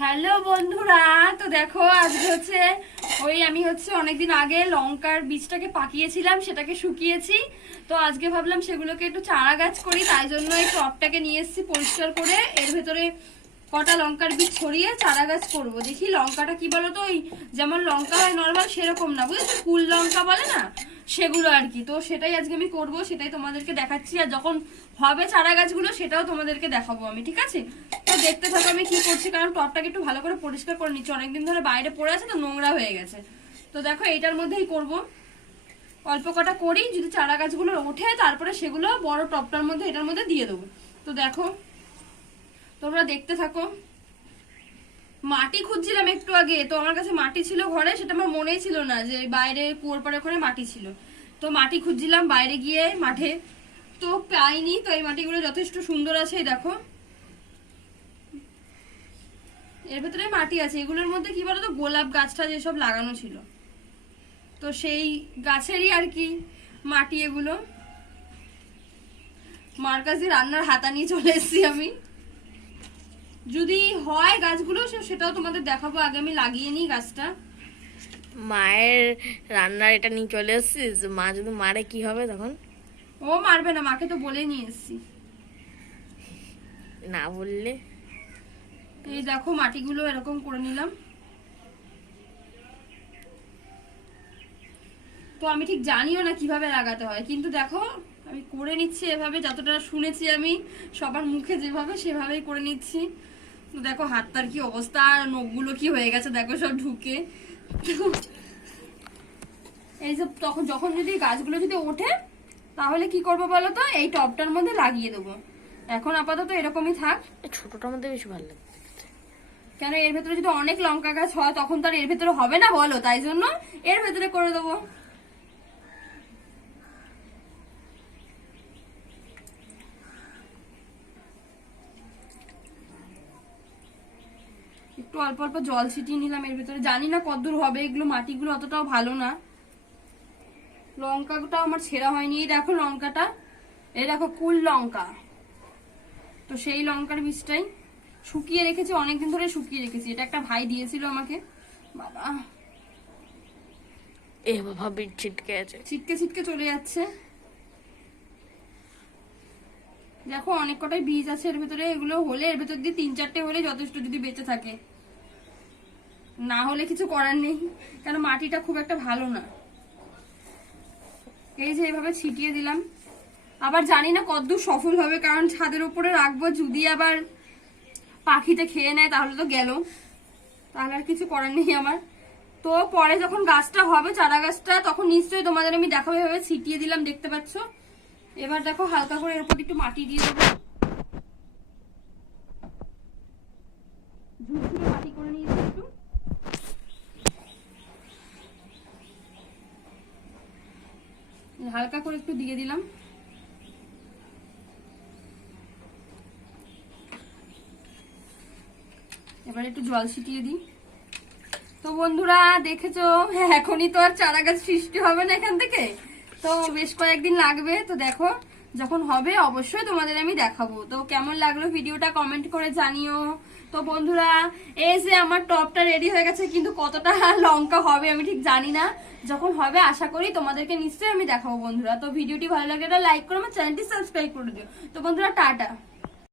Hello বন্ধুরা, তো দেখো আজকে হচ্ছে আমি অনেকদিন আগে লঙ্কার বীজটাকে পাকিয়েছিলাম, সেটাকে শুকিয়েছি। তো আজকে ভাবলাম সেগুলোকে একটু চারা গাছ করি, তাই জন্য এই টবটাকে নিয়ে এসেছি পরিষ্কার করে। এর ভেতরে কটা লঙ্কার বীজ ছড়িয়ে চারা গাছ করবো। দেখি লঙ্কাটা কি বলতো, ওই যেমন লঙ্কা হয় নর্মাল সেরকম না, বুঝেছো, কুল লঙ্কা বলে না, সেগুলো আর কি। তো সেটাই আজকে আমি করবো, সেটাই তোমাদেরকে দেখাচ্ছি। আর যখন হবে চারা গাছগুলো সেটাও তোমাদেরকে দেখাবো আমি, ঠিক আছে? তো দেখতে থাকো আমি কি করছি, কারণ টবটাকে একটু ভালো করে পরিষ্কার করে নিচ্ছি, অনেকদিন ধরে বাইরে পড়ে আছে তো নোংরা হয়ে গেছে। তো দেখো এইটার মধ্যেই করব, অল্প কটা করি, যদি চারা গাছগুলো ওঠে তারপরে সেগুলো বড় টবটার মধ্যে এটার মধ্যে দিয়ে দেবো। তো দেখো তোমরা দেখতে থাকো। মাটি খুঁজছিলাম একটু আগে, তো আমার কাছে মাটি ছিল ঘরে, সেটা আমার মনেই ছিল না যে বাইরে কুয়োর পাড়ে ওখানে মাটি ছিল। তো মাটি খুঁজছিলাম বাইরে গিয়ে মাঠে, তো পাইনি। তো এই মাটিগুলো যথেষ্ট সুন্দর আছে, দেখো এর ভেতরে মাটি আছে। এগুলোর মধ্যে কি বলতো, গোলাপ গাছটা যেসব লাগানো ছিল, তো সেই গাছেরই আর কি মাটি এগুলো। মার কাছে রান্নার হাতা নিয়ে চলে এসেছি আমি, যদি হয় গাছগুলো সেটাও তোমাদের দেখাবো। আগে আমি লাগিয়ে নিই গাছটা। মায়ের রান্নার এটা নিয়ে চলে এসছিস, মা যদি মারে কি হবে তখন? ও মারবে না, মাকে তো বলে নিয়ে এসেছি। না বললে? এই দেখো মাটিগুলো এরকম করে নিলাম। তো আমি ঠিক জানিও না কিভাবে লাগাতে হয়, কিন্তু দেখো আমি করে নিচ্ছি এভাবে, যতটা শুনেছি আমি সবার মুখে যেভাবে সেভাবেই করে নিচ্ছি। তো দেখো হাতটার কি অবস্থা, আর নখগুলো কি হয়ে গেছে দেখো সব ঢুকে। এই যে তখন যখন যদি গাছগুলো যদি ওঠে তাহলে কি করবো বলো তো, এই টবটার মধ্যে লাগিয়ে দেবো। এখন আপাতত এরকমই থাক। ছোটটার মধ্যে বেশি ভালো লাগে। কেন, এর ভেতরে যদি অনেক লঙ্কা গাছ হয় তখন তো আর এর ভেতরে হবে না বলো, তাই জন্য এর ভেতরে করে দেবো। একটু অল্প অল্প জল ছিটিয়ে নিলাম এর ভেতরে, জানি না কতদূর হবে, এগুলো মাটিগুলো অতটাও ভালো না। লঙ্কাটাও আমার ছেঁড়া হয়নি, এই দেখো লঙ্কাটা, এই দেখো কুল লঙ্কা। তো সেই লঙ্কার বীজটাই শুকিয়ে রেখেছি, অনেকদিন ধরে শুকিয়ে রেখেছি। এটা একটা ভাই দিয়েছিল আমাকে। বাবা এ বাবা, বীজ ছিটকে আছে, ছিটকে ছিটকে চলে যাচ্ছে। দেখো অনেক কটাই বীজ আছে এর ভেতরে, এগুলো হলে এর ভেতর দিয়ে 3-4টে হলে যথেষ্ট, যদি বেঁচে থাকে। না হলে কিছু করার নেই, কারণ মাটিটা খুব একটা ভালো না। এই যে এইভাবে ছিটিয়ে দিলাম। আবার জানি না কতদূর সফল হবে, কারণ ছাদের উপরে রাখবো, যদি আবার পাখিতে খেয়ে নেয় তাহলে তো গেল, তাহলে আর কিছু করার নেই আমার। তো পরে যখন গাছটা হবে, চারা গাছটা, তখন নিশ্চয়ই তোমাদের আমি দেখাবো। এভাবে ছিটিয়ে দিলাম, দেখতে পাচ্ছ। এবার দেখো হালকা করে এর উপর একটু মাটি দিয়ে দেবো, ঝুরঝুরে মাটি করে নিয়েছি একটু। হালকা করে একটু দিয়ে দিলাম। এবার একটু জল ছিটিয়ে দিই। তো বন্ধুরা দেখেছো, এখনই তো আর চারা গাছ সৃষ্টি হবে না এখান থেকে, তো বেশ কয়েকদিন লাগবে। তো দেখো যখন হবে অবশ্যই তোমাদের আমি দেখাবো। তো কেমন লাগলো ভিডিওটা কমেন্ট করে জানিও। তো বন্ধুরা এই যে আমার টপটা রেডি হয়ে গেছে, কিন্তু কতটা লঙ্কা হবে আমি ঠিক জানি না। যখন হবে আশা করি তোমাদেরকে নিশ্চয়ই আমি দেখাবো বন্ধুরা। তো ভিডিওটি ভালো লাগলে লাইক করো, আমার চ্যানেলটি সাবস্ক্রাইব করে দিও। তো বন্ধুরা টাটা।